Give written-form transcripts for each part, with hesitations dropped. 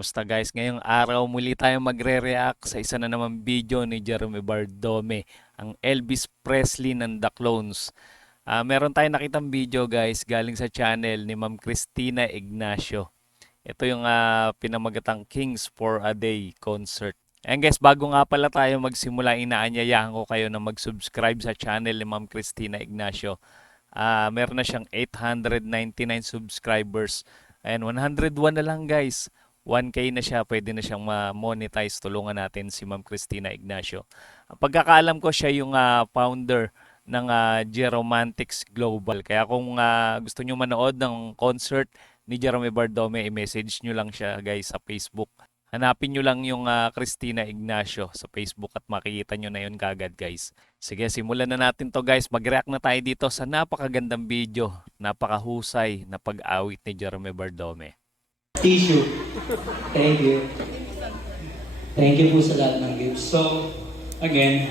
Musta guys? Ngayong araw muli tayong magre-react sa isa na namang video ni Jeremy Bardome, ang Elvis Presley ng The Clones. Meron tayong nakitang video guys galing sa channel ni Ma'am Christina Ignacio. Ito yung pinamagatang Kings for a Day concert. Ayan guys, bago nga pala tayo magsimula, inaanyayahan ko kayo na mag-subscribe sa channel ni Ma'am Christina Ignacio. Meron na siyang 899 subscribers. Ayan, 101 na lang guys. 1K na siya, pwede na siyang ma-monetize. Tulungan natin si Ma'am Christina Ignacio. Ang pagkakaalam ko, siya yung founder ng Geromantics Global. Kaya kung gusto nyo manood ng concert ni Jeremy Bardome, i-message nyo lang siya guys sa Facebook. Hanapin nyo lang yung Christina Ignacio sa Facebook at makikita nyo na yun kagad guys. Sige, simulan na natin to guys. Mag-react na tayo dito sa napakagandang video, napakahusay na pag-awit ni Jeremy Bardome. Tissue. Thank you. Thank you po sa lahat ng gifts. So, again,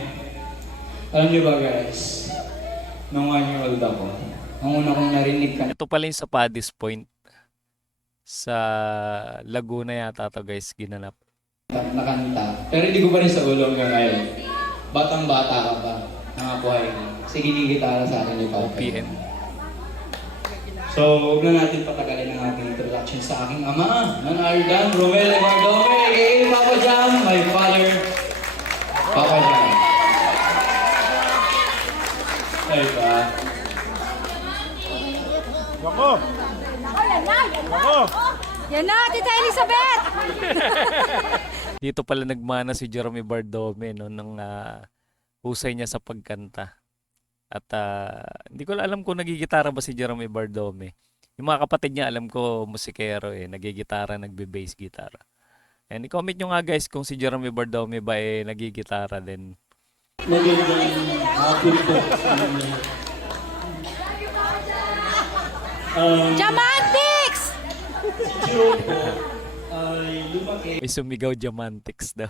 alam niyo ba guys, nung 1-year-old ako, ang una kong narinig ka Ito pala yung sa Paddy's Point. Sa Laguna yata to guys, ginanap. na kanta, pero hindi ko pa rin sa ulo hanggang ngayon. Batang-bata ka pa, nangabuhay ka. Kasi ginigitara sa akin yung Papa. OPM. So, huwag na natin patagalin ang ating introduction sa aking ama, ng Ardan, Romel Bardome, aka Papa Jam, my father, Papa Jam. Ay ba? Ako! Ako! Yan na, Tita Elizabeth! Dito pala nagmana si Jeremy Bardome no, ng husay niya sa pagkanta. At hindi ko alam kung nagigitara ba si Jeremy Bardome. Yung mga kapatid niya alam ko musikero nagigitara, nagbe-bass gitara. And i-comment nyo nga guys kung si Jeremy Bardome ba nagigitara din. Magandang hapon po sa inyo. Jamantics! Si Jerome po ay lumaki. May sumigaw Diamantics daw.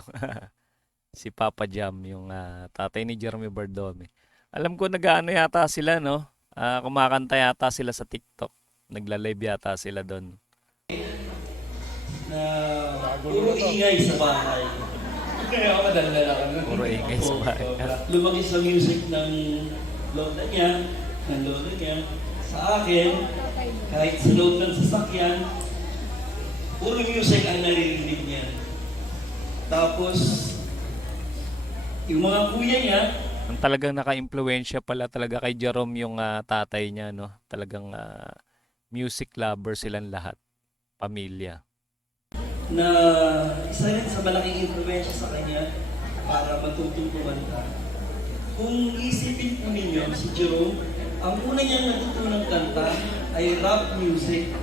Si Papa Jam, yung tatay ni Jeremy Bardome. Alam ko nag-ano yata sila, no? Kumakanta yata sila sa TikTok. Nagla-live yata sila doon. Na puro ingay sa bahay. Kaya ako madaldala ka nun. Puro ingay sa bahay. Lumaki sa music ng lola niya, sa akin, kahit sa loob ng sasakyan, puro music ang naririnig niya. Tapos, yung mga kuya niya, Ang talagang naka-impluwensya pala talaga kay Jerome yung tatay niya, no? Talagang music lover silang lahat. Pamilya. Na isa rin sa malaking influensya sa kanya para matutong kumanta. Kung isipin po ninyo, si Jerome, ang una niyang natutunang kanta ay rap music.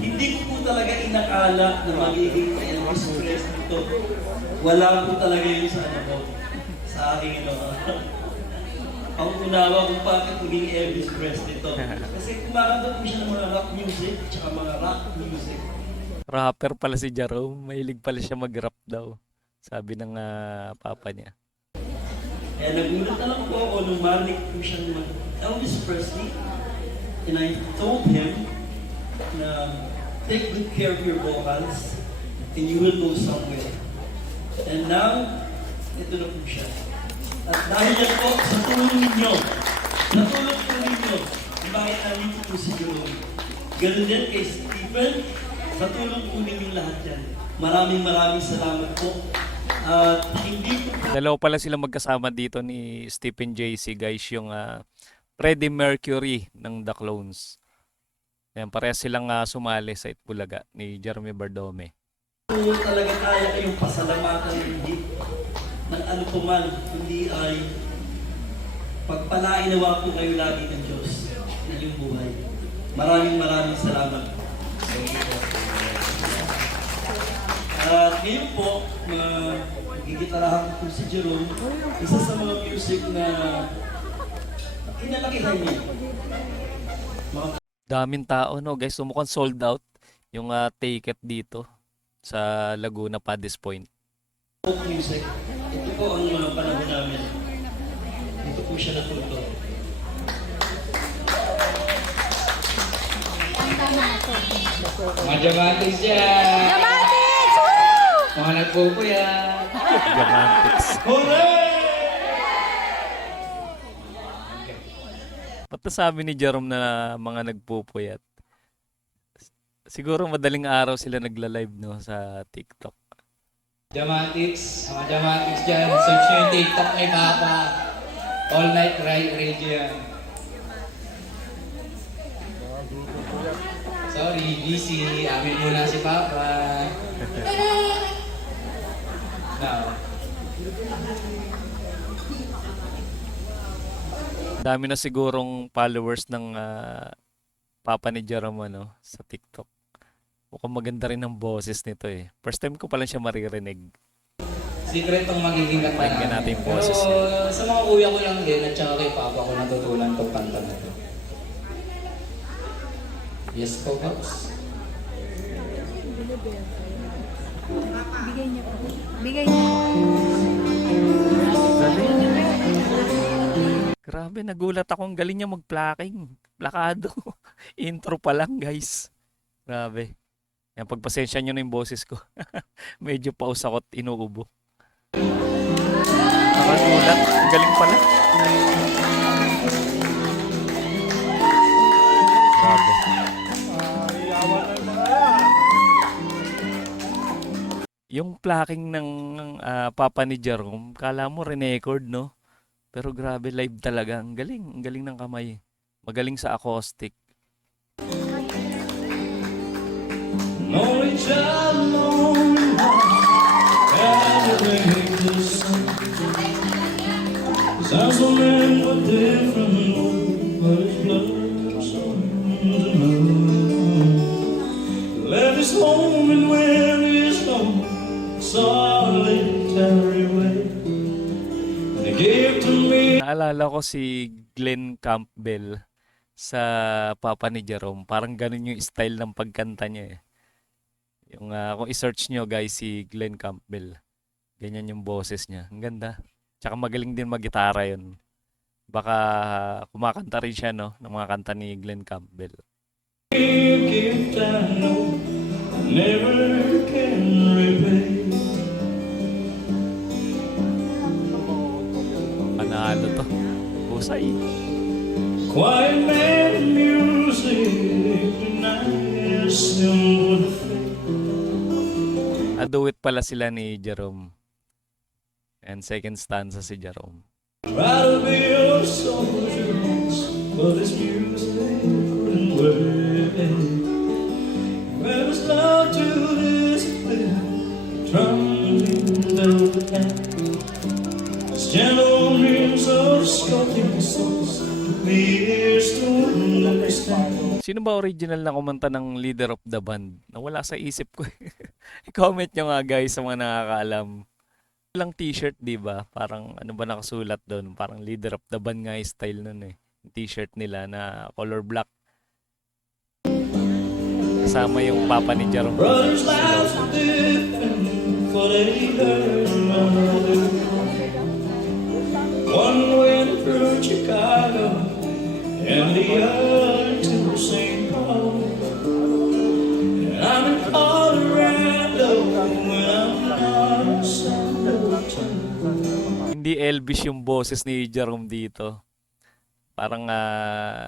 Hindi ko po talaga inakala na magiging Elvis Presley ito. Wala po talaga yun sa sa aking ang unawa kung bakit maging Elvis Presley ito. Kasi kumakanta po siya ng mga rap music at mga rock music. Rapper pala si Jerome. Mahilig pala siya mag-rap daw. Sabi ng papa niya. Kaya nagulat na lang po ako nung marinig po siya ng Elvis Presley. And I told him na take good care of your vocals and you will go somewhere. And now, ito na po siya. At dahil yan po sa tulong ninyo, natulong po ninyo, bakit nandito po si Jerome. Ganun din kay Stephen, sa tulong po ninyong lahat yan. Maraming salamat po. At hindi po Dalawa pala sila magkasama dito ni Stephen JC guys, yung Freddie Mercury ng The Clones. Ayan, parehas silang sumali sa Itbulaga ni Jeremy Bardome. po talaga kaya kayong pasalamatan hindi ng ano po man, kundi ay pagpalain nawa po kayo lagi ng Diyos na inyong buhay. Maraming salamat. At ngayon po, gigitarahan ko si Jerome, isa sa mga music na kinalakihan niya. Daming tao no guys, mukhang sold out yung ticket dito sa Laguna Paddy's Point. Folk music. Ito po ang mga panahon namin. Ito po siya natuto. Mga Jamantics yan! Jamantics! Woo! Mga nagpupuyat. Romantics. Ba't nasabi ni Jerome na mga nagpupuyat? Siguro madaling araw sila nagla-live no sa TikTok. Jamatics, mga Jamatics dyan. Search nyo yung TikTok ay Papa. All night radio yan. Sorry, busy. Amin muna si Papa. No. Dami na sigurong followers ng Papa ni Jerome ano, sa TikTok. Mukhang maganda rin ang boses nito eh. First time ko pa lang siya maririnig. Secret tong magiging kanta Pakinggan natin yung boses niya. Pero sa mga kuya ko lang din at saka kay Papa ko natutunan tong kanta na to. Yes po, Pops. Bigay niya po. Bigay niya. Grabe, nagulat ako. Ang galing niya mag-plucking. Plakado. Intro pa lang, guys. Grabe. Yan, pagpasensya nyo na yung boses ko. Medyo pause ako at inuubo. Nakagulat. Ang galing pala. Grabe. Iyawan ng mga yan. Yung plucking ng Papa ni Jerome, kala mo re-record, no? Pero grabe, live talaga. Ang galing ng kamay. Magaling sa acoustic. Lonely child, lonely heart, and the way sun. Sounds of men were different, but his blood so left his home and went his home, solitary way. And he gave to me. Naalala ko si Glenn Campbell sa Papa ni Jerome. Parang ganun yung style ng pagkanta niya eh. Yung kung i-search nyo guys si Glenn Campbell. Ganyan yung boses niya. Ang ganda. Tsaka magaling din mag-gitara yun. Baka kumakanta rin siya no ng mga kanta ni Glenn Campbell. Gift I know I never can repay. Panalo to. Husay. Quiet man music, nice simple faith. Aduet pala sila ni Jerome. And second stanza si Jerome. Try to be your soldiers, but this music couldn't work. Where was love to this thing? Trembling the hand. As gentle dreams of sculpting souls, we years to understand. Sino ba original na kumanta ng Leader of the Band? Nawala sa isip ko. I-comment nyo nga guys sa mga nakakaalam. Lang t-shirt, di ba? Parang ano ba nakasulat doon? Parang Leader of the Band nga yung style nun eh. Yung t-shirt nila na color black. Kasama yung Papa ni Jerome. Brothers' lives were different, for they heard another. One went through Chicago, and the other to St. Paul. And I'm in Colorado when I'm not a son of a child. Hindi Elvis yung boses ni Jerome dito. Parang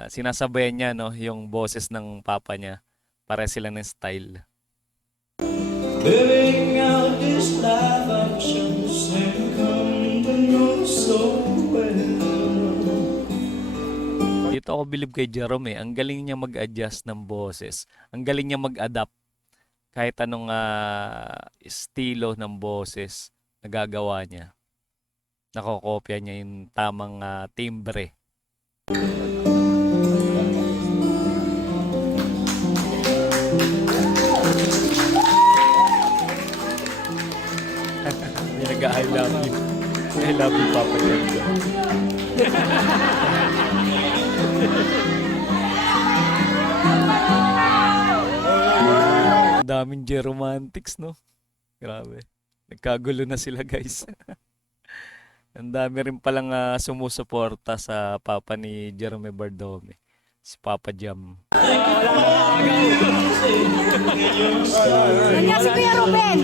sinasabayan niya no, yung boses ng Papa niya. Pare sila ng style. Living out this life I've chosen, come to know so well. Dito ako bilib kay Jerome eh. Ang galing niya mag-adjust ng boses. Ang galing niya mag-adapt kahit anong estilo ng boses na gagawa niya. Nakokopya niya yung tamang timbre. May nag-I love you. I love you, Papa Jerome. Ang daming Jeromantics, no? Grabe. Nagkagulo na sila, guys. Ang dami rin palang sumusuporta sa Papa ni Jerome Bardome. Si Papa Jam. Yan nga si Kuya Ruben.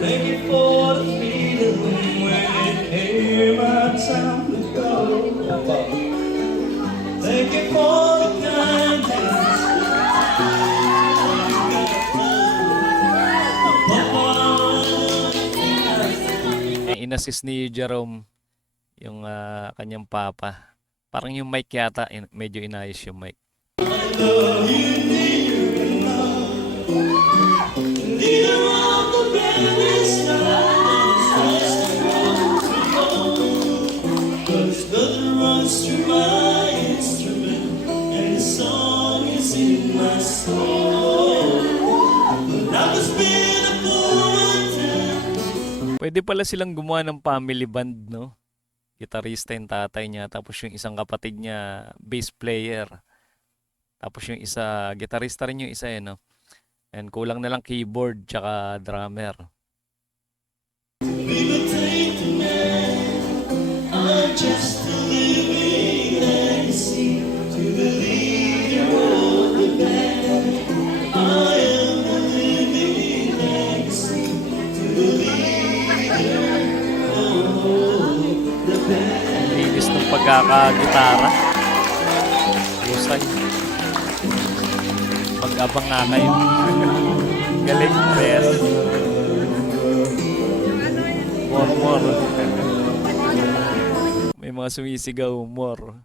Thank you for the freedom when it came my time to go. Thank you for the kindness. Inassist ni Jerome yung kanyang papa. Parang yung mic yata, medyo inayos yung mic. Leader of the very stars, but his blood runs through my instrument, and his song is in my soul. But I was been a time. Pwede pala silang gumawa ng family band, no? Gitarista yung tatay niya, tapos yung isang kapatid niya, bass player. Tapos yung isa, gitarista rin yung isa, no? And kulang na lang keyboard tsaka drummer. Imitate the man. I'm just a living legacy to the leader of the band. I am a living legacy to the leader of the band. Linis ng pagkakagitara. Husay. Mag-abang nga kayo. Galing, Rel. More. May mga sumisigaw, more.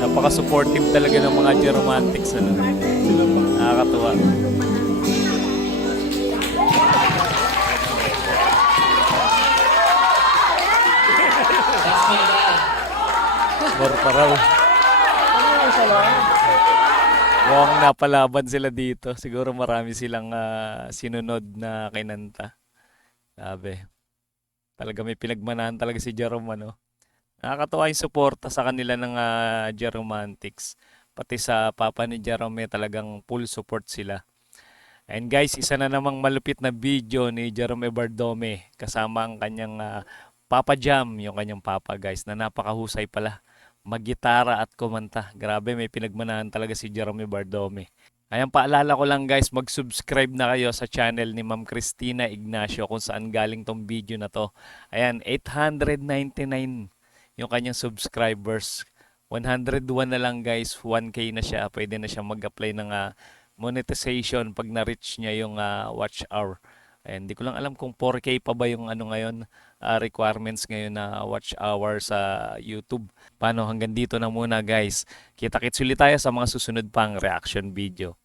Napaka-supportive talaga ng mga Geromantics. Ano? Nakakatuwa. That's my dad. More pa raw. Mukhang napalaban sila dito. Siguro marami silang sinunod na kinanta. Sabi. Talaga may pinagmanahan talaga si Jerome, ano. Nakakatuwa yung suporta sa kanila ng Geromantics. Pati sa papa ni Jerome talagang full support sila. And guys, isa na namang malupit na video ni Jerome Bardome kasama ang kanyang Papa Jam, yung kanyang papa guys, na napakahusay pala maggitara at kumanta. Grabe, may pinagmanahan talaga si Jerome Bardome. Ayan, paalala ko lang guys, mag-subscribe na kayo sa channel ni Ma'am Cristina Ignacio kung saan galing tong video na to. Ayan, 899 yung kanyang subscribers. 101 na lang guys, 1K na siya. Pwede na siya mag-apply ng monetization pag na-reach niya yung watch hour. Ayan, di ko lang alam kung 4K pa ba yung ano ngayon, requirements ngayon na watch hour sa YouTube. Paano, hanggang dito na muna guys. Kita-kits ulit tayo sa mga susunod pang reaction video.